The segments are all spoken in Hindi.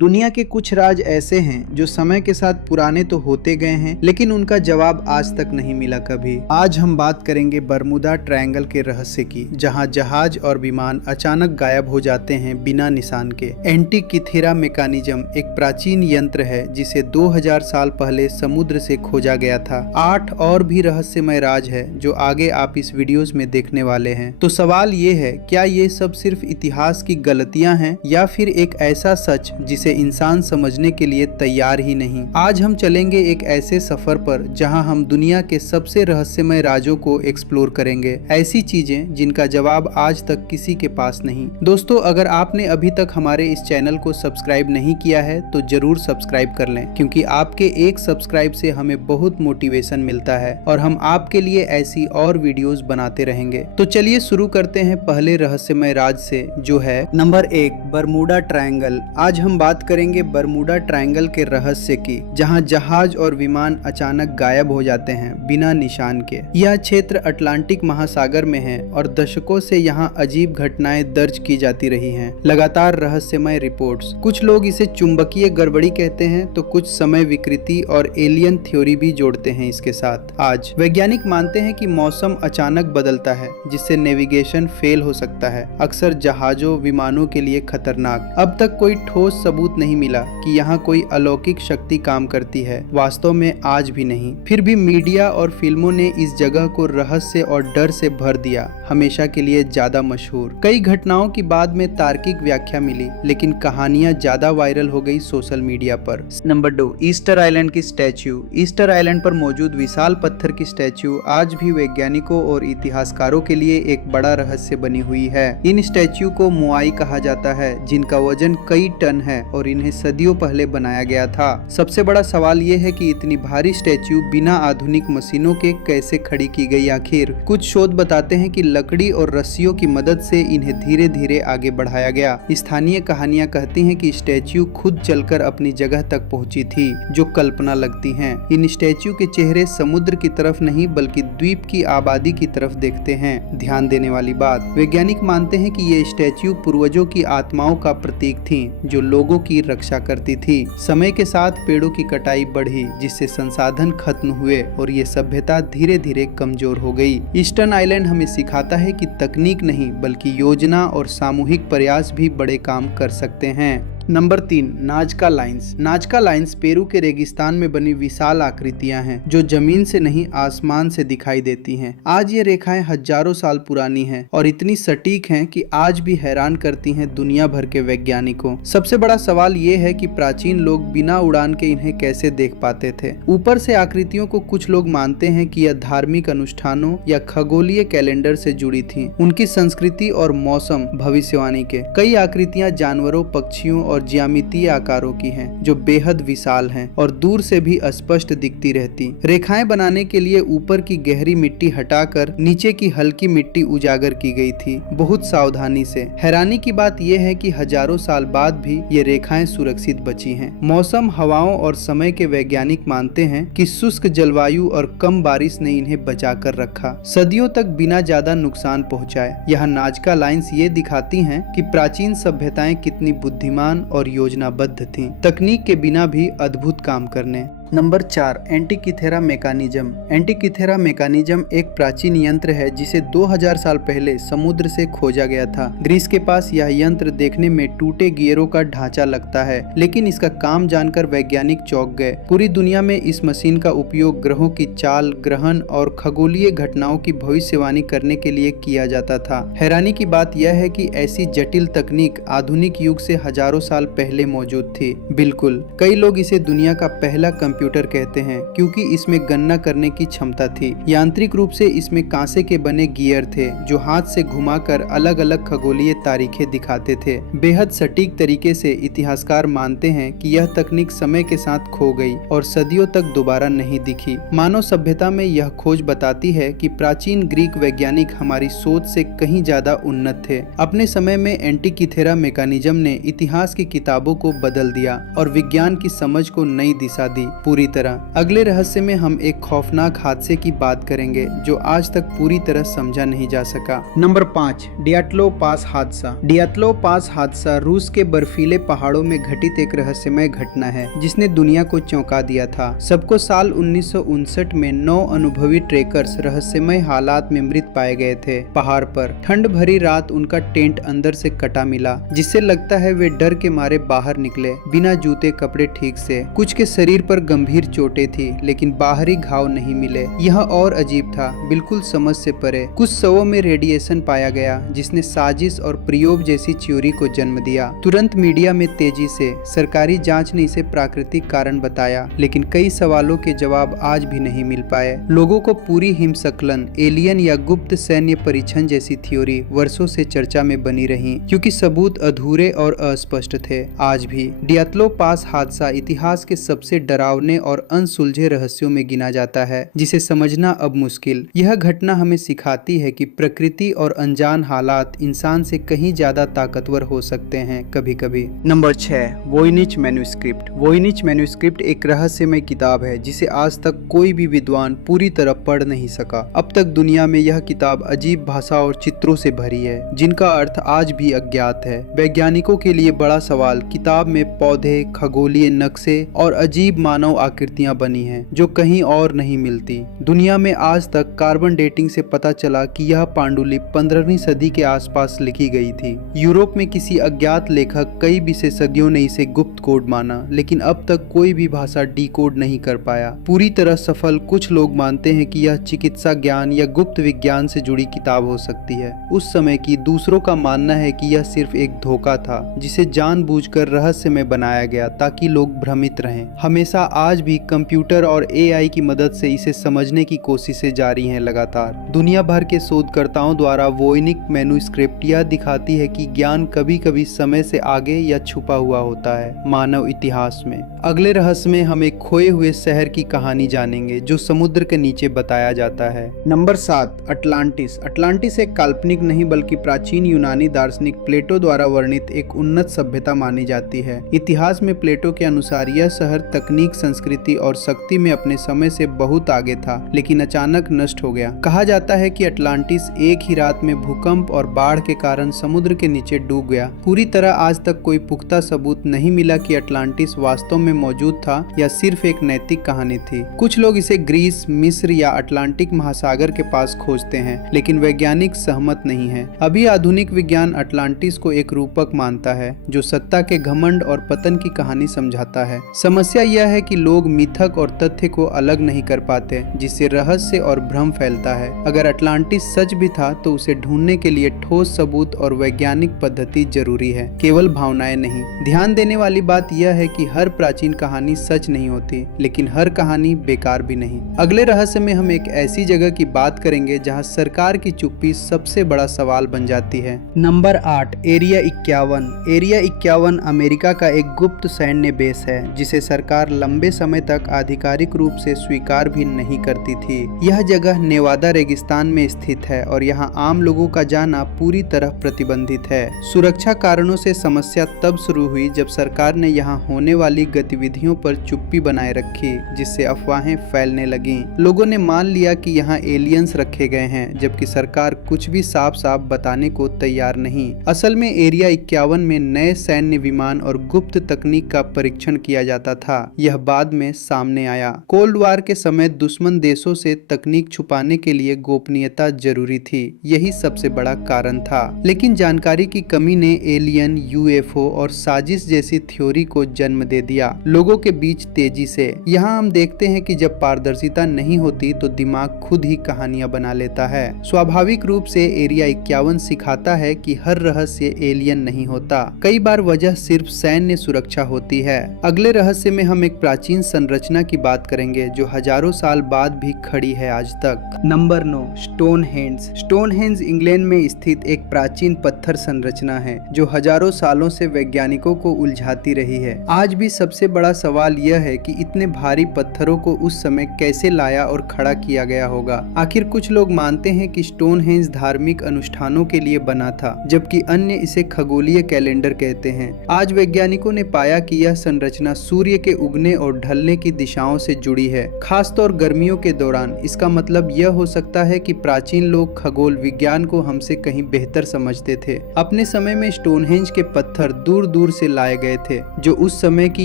दुनिया के कुछ राज ऐसे हैं जो समय के साथ पुराने तो होते गए हैं, लेकिन उनका जवाब आज तक नहीं मिला कभी। आज हम बात करेंगे बरमुदा ट्रायंगल के रहस्य की, जहां जहाज और विमान अचानक गायब हो जाते हैं बिना निशान के। एंटीकिथेरा मैकेनिज्म एक प्राचीन यंत्र है जिसे 2000 साल पहले समुद्र से खोजा गया था। 8 और भी रहस्यमय राज है जो आगे आप इस वीडियोस में देखने वाले हैं। तो सवाल ये है, क्या ये सब सिर्फ इतिहास की गलतियां हैं या फिर एक ऐसा सच जिसे इंसान समझने के लिए तैयार ही नहीं। आज हम चलेंगे एक ऐसे सफर पर जहां हम दुनिया के सबसे रहस्यमय राजों को एक्सप्लोर करेंगे, ऐसी चीजें जिनका जवाब आज तक किसी के पास नहीं। दोस्तों, अगर आपने अभी तक हमारे इस चैनल को सब्सक्राइब नहीं किया है तो जरूर सब्सक्राइब कर लें, क्योंकि आपके एक सब्सक्राइब से हमें बहुत मोटिवेशन मिलता है और हम आपके लिए ऐसी और वीडियोस बनाते रहेंगे। तो चलिए शुरू करते हैं पहले रहस्यमय राज से, जो है नंबर 1, बरमुडा ट्रायंगल। आज हम बात करेंगे बरमुडा ट्रायंगल के रहस्य की, जहां जहाज और विमान अचानक गायब हो जाते हैं बिना निशान के। यह क्षेत्र अटलांटिक महासागर में है और दशकों से यहां अजीब घटनाएं दर्ज की जाती रही हैं। लगातार रहस्यमय रिपोर्ट्स। कुछ लोग इसे चुंबकीय गड़बड़ी कहते हैं तो कुछ समय विकृति और एलियन थ्योरी भी जोड़ते हैं इसके साथ। आज वैज्ञानिक मानते हैं कि मौसम अचानक बदलता है, जिससे नेविगेशन फेल हो सकता है, अक्सर जहाजों विमानों के लिए खतरनाक। अब तक कोई ठोस सबूत नहीं मिला कि यहाँ कोई अलौकिक शक्ति काम करती है, वास्तव में आज भी नहीं। फिर भी मीडिया और फिल्मों ने इस जगह को रहस्य और डर से भर दिया, हमेशा के लिए ज्यादा मशहूर। कई घटनाओं की बाद में तार्किक व्याख्या मिली, लेकिन कहानियां ज्यादा वायरल हो गई सोशल मीडिया पर। नंबर 2, ईस्टर आइलैंड की स्टैच्यू। ईस्टर आइलैंड पर मौजूद विशाल पत्थर की स्टैच्यू आज भी वैज्ञानिकों और इतिहासकारों के लिए एक बड़ा रहस्य बनी हुई है। इन स्टैच्यू को मोआई कहा जाता है, जिनका वजन कई टन है और इन्हें सदियों पहले बनाया गया था। सबसे बड़ा सवाल ये है कि इतनी भारी स्टैच्यू बिना आधुनिक मशीनों के कैसे खड़ी की गई आखिर। कुछ शोध बताते हैं कि लकड़ी और रस्सियों की मदद से इन्हें धीरे धीरे आगे बढ़ाया गया। स्थानीय कहानियां कहती हैं कि स्टैच्यू खुद चलकर अपनी जगह तक पहुंची थी, जो कल्पना लगती हैं। इन स्टैच्यू के चेहरे समुद्र की तरफ नहीं बल्कि द्वीप की आबादी की तरफ देखते हैं। ध्यान देने वाली बात, वैज्ञानिक मानते हैं कि ये स्टैच्यू पूर्वजों की आत्माओं का प्रतीक थी, जो लोगों की रक्षा करती थी। समय के साथ पेड़ों की कटाई बढ़ी, जिससे संसाधन खत्म हुए और ये सभ्यता धीरे धीरे कमजोर हो गई। ईस्टर्न आइलैंड हमें सिखाता है कि तकनीक नहीं बल्कि योजना और सामूहिक प्रयास भी बड़े काम कर सकते हैं। Number 3, नाजका lines. नाजका लाइंस पेरू के रेगिस्तान में बनी विशाल आकृतियां हैं, जो जमीन से नहीं आसमान से दिखाई देती हैं। आज ये रेखाएं हजारों साल पुरानी हैं और इतनी सटीक हैं कि आज भी हैरान करती हैं दुनिया भर के वैज्ञानिकों। सबसे बड़ा सवाल ये है कि प्राचीन लोग बिना उड़ान के इन्हें कैसे देख पाते थे। ऊपर से आकृतियों को कुछ लोग मानते हैं कि यह धार्मिक अनुष्ठानों या खगोलीय कैलेंडर से जुड़ी थी, उनकी संस्कृति और मौसम भविष्यवाणी के। कई आकृतियां जानवरों, पक्षियों और ज्यामितीय आकारों की हैं, जो बेहद विशाल हैं और दूर से भी स्पष्ट दिखती रहती। रेखाएं बनाने के लिए ऊपर की गहरी मिट्टी हटाकर नीचे की हल्की मिट्टी उजागर की गई थी, बहुत सावधानी से। हैरानी की बात यह है कि हजारों साल बाद भी ये रेखाएं सुरक्षित बची हैं। मौसम, हवाओं और समय के वैज्ञानिक मानते हैं कि शुष्क जलवायु और कम बारिश ने इन्हें बचा कर रखा, सदियों तक बिना ज्यादा नुकसान पहुँचाए। यहाँ नाजका लाइंस ये दिखाती हैं कि प्राचीन सभ्यताएं कितनी बुद्धिमान और योजनाबद्ध थीं, तकनीक के बिना भी अद्भुत काम करने। Number 4, Antikythera mechanism. Antikythera mechanism एक प्राचीन यंत्र है जिसे 2000 साल पहले समुद्र से खोजा गया था। ग्रीस के पास यह यंत्र देखने में टूटे गियरों का ढांचा लगता है, लेकिन इसका काम जानकर वैज्ञानिक चौंक गए। पूरी दुनिया में इस मशीन का उपयोग ग्रहों की चाल, ग्रहण और खगोलीय घटनाओं की भविष्यवाणी करने के लिए किया जाता था। हैरानी की बात यह है कि ऐसी जटिल तकनीक आधुनिक युग से हजारों साल पहले मौजूद थी। बिल्कुल, कई लोग इसे दुनिया का पहला कंप्यूटर कहते हैं, क्योंकि इसमें गणना करने की क्षमता थी। यांत्रिक रूप से इसमें कांसे के बने गियर थे, जो हाथ से घुमाकर अलग अलग खगोलीय तारीखें दिखाते थे। बेहद सटीक तरीके से। इतिहासकार मानते हैं कि यह तकनीक समय के साथ खो गई और सदियों तक दोबारा नहीं दिखी। मानव सभ्यता में यह खोज बताती है कि प्राचीन ग्रीक वैज्ञानिक हमारी सोच से कहीं ज्यादा उन्नत थे। अपने समय में एंटीकिथेरा मैकेनिज्म ने इतिहास की किताबों को बदल दिया और विज्ञान की समझ को नई दिशा दी। पूरी तरह। अगले रहस्य में हम एक खौफनाक हादसे की बात करेंगे जो आज तक पूरी तरह समझा नहीं जा सका। नंबर 5, डियात्लो पास हादसा। डियात्लो पास हादसा रूस के बर्फीले पहाड़ों में घटित एक रहस्यमय घटना है जिसने दुनिया को चौंका दिया था। सबको साल 1959 में 9 अनुभवी ट्रेकर्स रहस्यमय हालात में मृत पाए गए थे। पहाड़ पर ठंड भरी रात उनका टेंट अंदर से कटा मिला, जिससे लगता है वे डर के मारे बाहर निकले बिना जूते कपड़े ठीक से। कुछ के शरीर पर गंभीर चोटें थी लेकिन बाहरी घाव नहीं मिले। यह और अजीब था, बिल्कुल समझ से परे। कुछ शवों में रेडिएशन पाया गया जिसने साजिश और प्रयोग जैसी थ्योरी को जन्म दिया। तुरंत मीडिया में तेजी से सरकारी जांच ने इसे प्राकृतिक कारण बताया, लेकिन कई सवालों के जवाब आज भी नहीं मिल पाए। लोगों को पूरी हिमस्खलन, एलियन या गुप्त सैन्य परीक्षण जैसी थ्योरी वर्षों से चर्चा में बनी रही, क्योंकि सबूत अधूरे और अस्पष्ट थे। आज भी डियात्लो पास हादसा इतिहास के सबसे डरावने और अनसुलझे रहस्यों में गिना जाता है, जिसे समझना अब मुश्किल। यह घटना हमें सिखाती है कि प्रकृति और अनजान हालात इंसान से कहीं ज्यादा ताकतवर हो सकते हैं कभी कभी। Number 6, Voynich manuscript. Voynich manuscript एक रहस्यमय किताब है जिसे आज तक कोई भी विद्वान पूरी तरह पढ़ नहीं सका। अब तक दुनिया में यह किताब अजीब भाषा और चित्रों से भरी है जिनका अर्थ आज भी अज्ञात है। वैज्ञानिकों के लिए बड़ा सवाल, किताब में पौधे, खगोलीय नक्शे और अजीब मानव आकृतियां बनी हैं जो कहीं और नहीं मिलती। दुनिया में आज तक कार्बन डेटिंग से पता चला कि यह पांडुलिपि 15वीं सदी के आसपास लिखी गई थी। यूरोप में किसी अज्ञात लेखक, कई विशेषज्ञों ने इसे गुप्त कोड माना, लेकिन अब तक कोई भी भाषा डिकोड नहीं कर पाया। पूरी तरह सफल कुछ लोग मानते हैं कि यह चिकित्सा ज्ञान या गुप्त विज्ञान से जुड़ी किताब हो सकती है। उस समय की दूसरों का मानना है कि यह सिर्फ एक धोखा था जिसे जानबूझकर रहस्य में बनाया गया ताकि लोग भ्रमित रहें। हमेशा आज भी कंप्यूटर और एआई की मदद से इसे समझने की कोशिशें जारी हैं लगातार। दुनिया भर के शोधकर्ताओं द्वारा वोइनिच मैन्युस्क्रिप्ट यह दिखाती है कि ज्ञान कभी कभी समय से आगे या छुपा हुआ होता है मानव इतिहास में। अगले रहस्य में हम एक खोए हुए शहर की कहानी जानेंगे जो समुद्र के नीचे बताया जाता है। Number 7, Atlantis. अटलांटिस एक काल्पनिक नहीं बल्कि प्राचीन यूनानी दार्शनिक प्लेटो द्वारा वर्णित एक उन्नत सभ्यता मानी जाती है। इतिहास में प्लेटो के अनुसार यह शहर तकनीक, संस्कृति और शक्ति में अपने समय से बहुत आगे था, लेकिन अचानक नष्ट हो गया। कहा जाता है कि अटलांटिस एक ही रात में भूकंप और बाढ़ के कारण समुद्र के नीचे डूब गया। पूरी तरह आज तक कोई पुख्ता सबूत नहीं मिला कि अटलांटिस वास्तव में मौजूद था या सिर्फ एक नैतिक कहानी थी। कुछ लोग इसे ग्रीस, मिस्र या अटलांटिक महासागर के पास खोजते हैं, लेकिन वैज्ञानिक सहमत नहीं है। अभी आधुनिक विज्ञान अटलांटिस को एक रूपक मानता है जो सत्ता के घमंड और पतन की कहानी समझाता है। समस्या यह है कि लोग मिथक और तथ्य को अलग नहीं कर पाते, जिससे रहस्य और भ्रम फैलता है। अगर अटलांटिस सच भी था तो उसे ढूंढने के लिए ठोस सबूत और वैज्ञानिक पद्धति जरूरी है, केवल भावनाएं नहीं। ध्यान देने वाली बात यह है कि हर प्राचीन कहानी सच नहीं होती, लेकिन हर कहानी बेकार भी नहीं। अगले रहस्य में हम एक ऐसी जगह की बात करेंगे जहां सरकार की चुप्पी सबसे बड़ा सवाल बन जाती है। Number 8, area 51। एरिया 51 अमेरिका का एक गुप्त सैन्य बेस है जिसे सरकार लंबे समय तक आधिकारिक रूप से स्वीकार भी नहीं करती थी। यह जगह नेवादा रेगिस्तान में स्थित है और यहाँ आम लोगों का जाना पूरी तरह प्रतिबंधित है। सुरक्षा कारणों से समस्या तब शुरू हुई जब सरकार ने यहाँ होने वाली गतिविधियों पर चुप्पी बनाए रखी, जिससे अफवाहें फैलने लगीं। लोगों ने मान लिया कि यहाँ एलियंस रखे गए हैं, जबकि सरकार कुछ भी साफ साफ बताने को तैयार नहीं। असल में एरिया 51 में नए सैन्य विमान और गुप्त तकनीक का परीक्षण किया जाता था। यह बाद में सामने आया। कोल्ड वार के समय दुश्मन देशों से तकनीक छुपाने के लिए गोपनीयता जरूरी थी, यही सबसे बड़ा कारण था। लेकिन जानकारी की कमी ने एलियन, यूएफओ और साजिश जैसी थ्योरी को जन्म दे दिया लोगों के बीच तेजी से। यहाँ हम देखते हैं कि जब पारदर्शिता नहीं होती तो दिमाग खुद ही कहानियां बना लेता है। स्वाभाविक रूप से एरिया 51 सिखाता है कि हर रहस्य एलियन नहीं होता, कई बार वजह सिर्फ सैन्य सुरक्षा होती है। अगले रहस्य में हम एक प्राचीन संरचना की बात करेंगे जो हजारों साल बाद भी खड़ी है आज तक। Number 9, Stonehenge. स्टोनहेंज इंग्लैंड में स्थित एक प्राचीन पत्थर संरचना है जो हजारों सालों से वैज्ञानिकों को उलझाती रही है। आज भी सबसे बड़ा सवाल यह है कि इतने भारी पत्थरों को उस समय कैसे लाया और खड़ा किया गया होगा। आखिर कुछ लोग मानते हैं कि स्टोनहेंज धार्मिक अनुष्ठानों के लिए बना था, जबकि अन्य इसे खगोलीय कैलेंडर कहते हैं। आज वैज्ञानिकों ने पाया कि यह संरचना सूर्य के उगने और और ढलने की दिशाओं से जुड़ी है, खासतौर गर्मियों के दौरान। इसका मतलब यह हो सकता है कि प्राचीन लोग खगोल विज्ञान को हमसे कहीं बेहतर समझते थे। अपने समय में स्टोनहेंज के पत्थर दूर दूर से लाए गए थे, जो उस समय की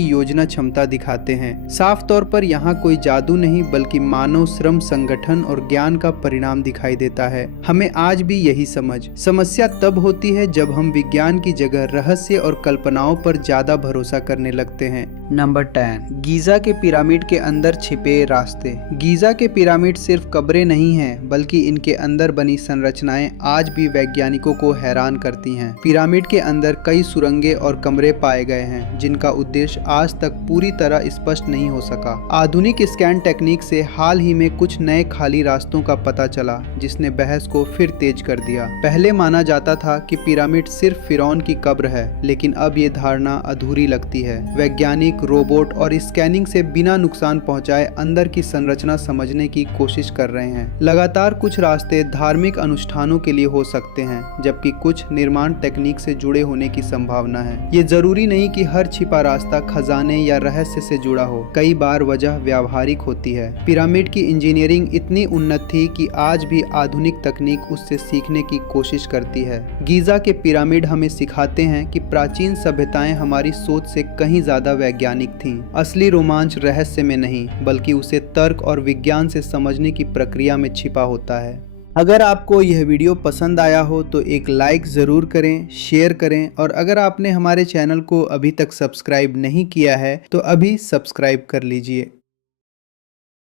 योजना क्षमता दिखाते हैं। साफ तौर पर यहाँ कोई जादू नहीं, बल्कि मानव श्रम, संगठन और ज्ञान का परिणाम दिखाई देता है। हमें आज भी यही समस्या तब होती है जब हम विज्ञान की जगह रहस्य और कल्पनाओं पर ज्यादा भरोसा करने लगते हैं। नंबर 10, गीजा के पिरामिड के अंदर छिपे रास्ते। गीजा के पिरामिड सिर्फ कब्रें नहीं हैं, बल्कि इनके अंदर बनी संरचनाएं आज भी वैज्ञानिकों को हैरान करती हैं। पिरामिड के अंदर कई सुरंगें और कमरे पाए गए हैं, जिनका उद्देश्य आज तक पूरी तरह स्पष्ट नहीं हो सका। आधुनिक स्कैन टेक्निक से हाल ही में कुछ नए खाली रास्तों का पता चला, जिसने बहस को फिर तेज कर दिया। पहले माना जाता था कि पिरामिड सिर्फ फिरौन की कब्र है, लेकिन अब ये धारणा अधूरी लगती है। वैज्ञानिक रोबोट और स्कैनिंग से बिना नुकसान पहुंचाए अंदर की संरचना समझने की कोशिश कर रहे हैं। लगातार कुछ रास्ते धार्मिक अनुष्ठानों के लिए हो सकते हैं, जबकि कुछ निर्माण तकनीक से जुड़े होने की संभावना है। ये जरूरी नहीं कि हर छिपा रास्ता खजाने या रहस्य से जुड़ा हो। कई बार वजह व्यावहारिक होती है। पिरामिड की इंजीनियरिंग इतनी उन्नत थी कि आज भी आधुनिक तकनीक उससे सीखने की कोशिश करती है। गीजा के पिरामिड हमें सिखाते हैं कि प्राचीन सभ्यताएं हमारी सोच से कहीं ज्यादा वैज्ञानिक थीं। असली रोमांच रहस्य में नहीं, बल्कि उसे तर्क और विज्ञान से समझने की प्रक्रिया में छिपा होता है। अगर आपको यह वीडियो पसंद आया हो तो एक लाइक ज़रूर करें, शेयर करें, और अगर आपने हमारे चैनल को अभी तक सब्सक्राइब नहीं किया है तो अभी सब्सक्राइब कर लीजिए।